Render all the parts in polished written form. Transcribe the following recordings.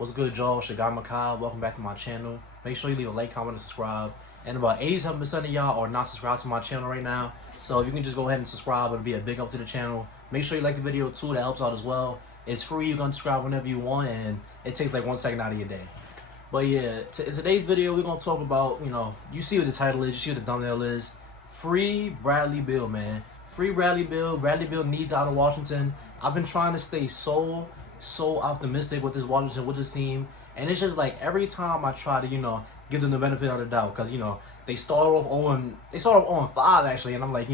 What's good, y'all? Shagai Makai. Welcome back to my channel. Make sure you leave a like, comment, and subscribe. And about 87% of y'all are not subscribed to my channel right now. So if you can just go ahead and subscribe, it'll be a big help to the channel. Make sure you like the video too. That helps out as well. It's free. You can subscribe whenever you want, and it takes like 1 second out of your day. But yeah, in today's video, we're gonna talk about, you see what the title is, you see what the thumbnail is. Free Bradley Beal, man. Free Bradley Beal. Bradley Beal needs out of Washington. I've been trying to stay so optimistic with this Washington, with this team, and it's just like every time I try to give them the benefit of the doubt, because they started off 0-5 actually, and I'm like,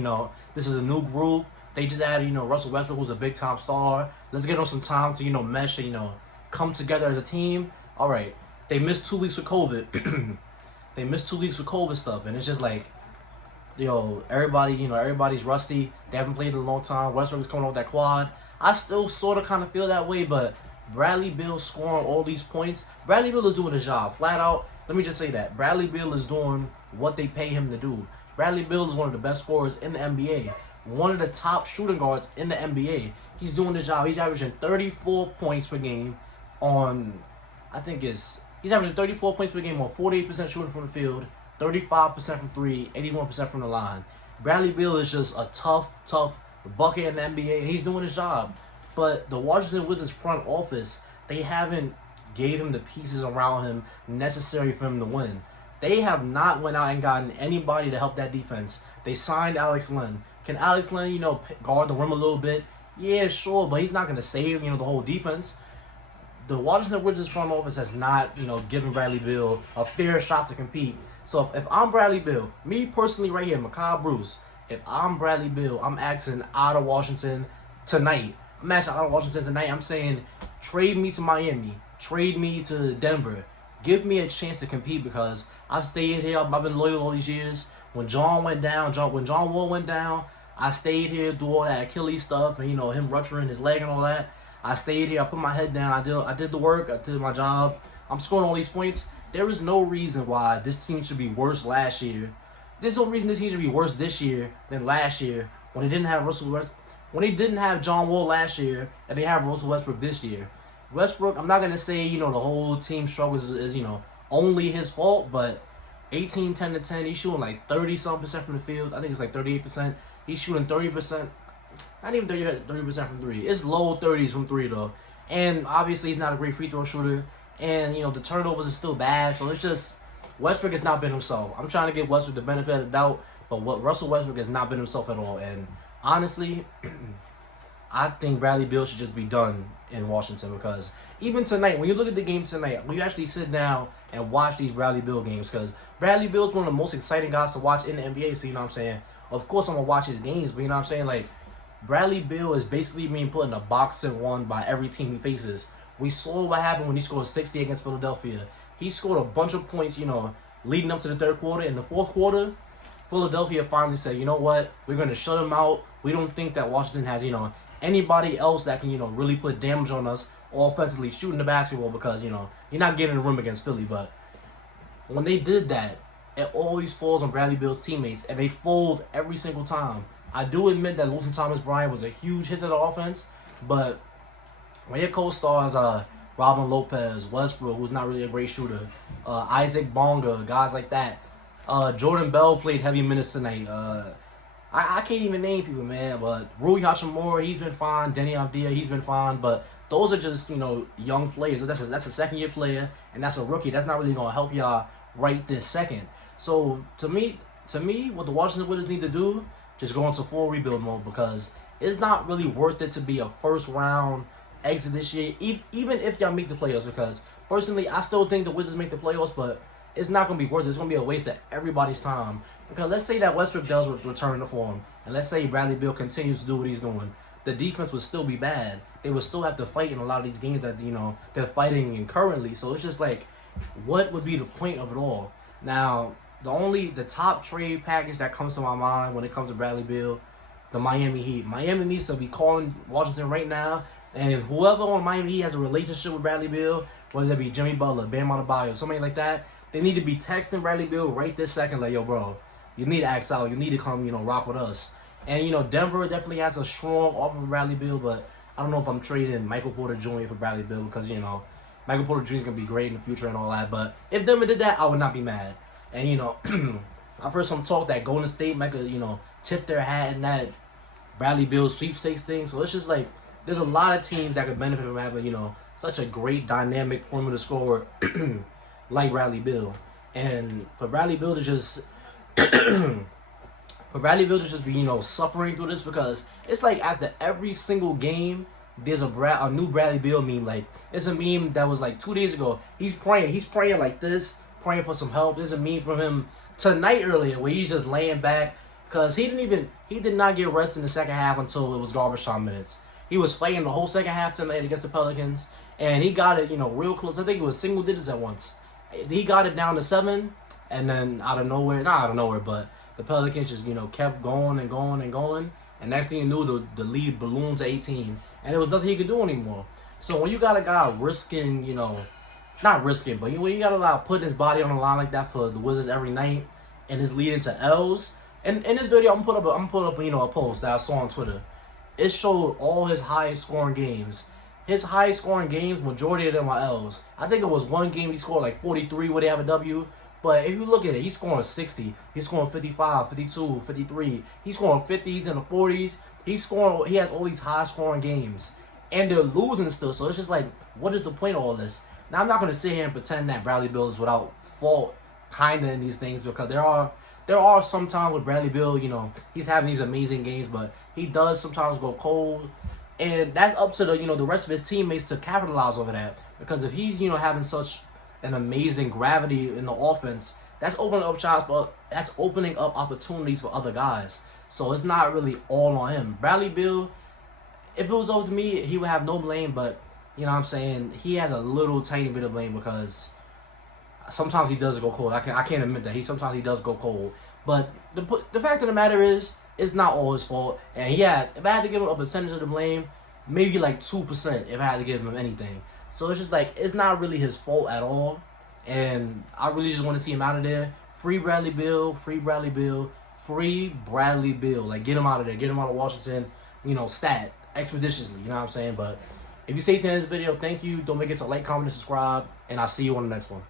this is a new group. They just added Russell Westbrook, who's a big time star. Let's give them some time to mesh and come together as a team. All right, they missed 2 weeks with COVID. They missed 2 weeks with COVID stuff, and it's just like, everybody's rusty. They haven't played in a long time. Westbrook is coming off that quad. I still sort of kind of feel that way, but Bradley Beal scoring all these points. Bradley Beal is doing his job, flat out. Let me just say that. Bradley Beal is doing what they pay him to do. Bradley Beal is one of the best scorers in the NBA. One of the top shooting guards in the NBA. He's doing his job. He's averaging 34 points per game on, he's averaging 34 points per game on 48% shooting from the field, 35% from three, 81% from the line. Bradley Beal is just a tough bucket in the NBA, and he's doing his job. But the Washington Wizards front office, they haven't gave him the pieces around him necessary for him to win. They have not went out and gotten anybody to help that defense. They signed Alex Len. Can Alex Len, guard the rim a little bit? Yeah, sure, but he's not going to save, the whole defense. The Washington Wizards front office has not, given Bradley Beal a fair shot to compete. So if I'm Bradley Beal, me personally right here, Makai Bruce, if I'm Bradley Beal, I'm asking out of Washington tonight. I'm asking out of Washington tonight. I'm saying trade me to Miami. Trade me to Denver. Give me a chance to compete, because I've stayed here. I've been loyal all these years. When John went down, when John Wall went down, I stayed here, do all that Achilles stuff, and him rupturing his leg and all that. I stayed here. I put my head down. I did the work. I did my job. I'm scoring all these points. There is no reason why this team should be worse last year. There's no reason this team should be worse this year than last year, when they didn't have when they didn't have John Wall last year, and they have Russell Westbrook this year. Westbrook, I'm not gonna say the whole team struggles is only his fault, but 18, 10 to 10, he's shooting like 30-something% from the field. I think it's like 38%. He's shooting 30%, not even 30% from three. It's low 30s from three though, and obviously he's not a great free throw shooter. And the turnovers is still bad, so it's just Westbrook has not been himself. I'm trying to give Westbrook the benefit of the doubt, but Russell Westbrook has not been himself at all. And honestly, I think Bradley Beal should just be done in Washington, because even tonight, when you look at the game tonight, when you actually sit down and watch these Bradley Beal games, because Bradley Beal is one of the most exciting guys to watch in the NBA. So what I'm saying? Of course, I'm gonna watch his games, but what I'm saying? Like, Bradley Beal is basically being put in a box and won by every team he faces. We saw what happened when he scored 60 against Philadelphia. He scored a bunch of points, leading up to the third quarter. In the fourth quarter, Philadelphia finally said, you know what? We're going to shut him out. We don't think that Washington has, anybody else that can, really put damage on us offensively shooting the basketball, because, you're not getting in the room against Philly. But when they did that, it always falls on Bradley Beal's teammates, and they fold every single time. I do admit that losing Thomas Bryant was a huge hit to the offense, but when your co-stars Robin Lopez, Westbrook, who's not really a great shooter, Isaac Bonga, guys like that, Jordan Bell played heavy minutes tonight. I can't even name people, man, but Rui Hachimura, he's been fine. Denny Avdia, he's been fine. But those are just, young players. That's a second-year player, and that's a rookie. That's not really going to help y'all right this second. So, to me, what the Washington Wizards need to do, just go into full rebuild mode, because it's not really worth it to be a first-round exit this year, even if y'all make the playoffs, because personally, I still think the Wizards make the playoffs, but it's not going to be worth it. It's going to be a waste of everybody's time, because let's say that Westbrook does return to form, and let's say Bradley Beal continues to do what he's doing. The defense would still be bad. They would still have to fight in a lot of these games that, they're fighting in currently. So it's just like, what would be the point of it all? Now, the top trade package that comes to my mind when it comes to Bradley Beal, the Miami Heat. Miami needs to be calling Washington right now. And whoever on Miami Heat has a relationship with Bradley Beal, whether it be Jimmy Butler, Bam Adebayo, somebody like that, they need to be texting Bradley Beal right this second, like, yo, bro, you need to act out. You need to come, rock with us. And, Denver definitely has a strong offer for Bradley Beal, but I don't know if I'm trading Michael Porter Jr. for Bradley Beal, because, Michael Porter Jr. is gonna be great in the future and all that. But if Denver did that, I would not be mad. And you know, I've heard some talk that Golden State might, tip their hat in that Bradley Beal sweepstakes thing. So it's just like there's a lot of teams that could benefit from having such a great dynamic perimeter scorer like Bradley Beal. And for Bradley Beal to just be suffering through this, because it's like after every single game there's a new Bradley Beal meme. Like it's a meme that was like 2 days ago. He's praying like this, praying for some help. There's a meme from him tonight earlier where he's just laying back because he did not get rest in the second half until it was garbage time minutes. He was playing the whole second half tonight against the Pelicans, and he got it real close. I think it was single digits at once. He got it down to 7, and then not out of nowhere, but the Pelicans just kept going and going and going, and next thing you knew, the lead ballooned to 18, and there was nothing he could do anymore. So when you got a guy risking, not risking, but when you got a guy putting his body on the line like that for the Wizards every night, and it's leading to L's. And in this video, I'm gonna put up a post that I saw on Twitter. It showed all his highest scoring games. His highest scoring games, majority of them are L's. I think it was one game he scored like 43 where they have a W. But if you look at it, he's scoring 60. He's scoring 55, 52, 53. He's scoring 50s and the 40s. He has all these high scoring games. And they're losing still. So it's just like, what is the point of all this? Now, I'm not going to sit here and pretend that Bradley Beal is without fault kind of in these things, because there are some times with Bradley Beal, he's having these amazing games, but he does sometimes go cold. And that's up to the rest of his teammates to capitalize over that. Because if he's, having such an amazing gravity in the offense, that's opening up shots, but that's opening up opportunities for other guys. So it's not really all on him. Bradley Beal, if it was up to me, he would have no blame, but you know what I'm saying, he has a little tiny bit of blame because sometimes he does go cold. I can't admit that. Sometimes he does go cold. But the fact of the matter is, it's not all his fault. And if I had to give him a percentage of the blame, maybe like 2% if I had to give him anything. So it's just like, it's not really his fault at all. And I really just want to see him out of there. Free Bradley Beal, free Bradley Beal, free Bradley Beal. Like, get him out of there. Get him out of Washington, stat, expeditiously. You know what I'm saying? But if you stay to the end of this video, thank you. Don't forget to like, comment, and subscribe. And I'll see you on the next one.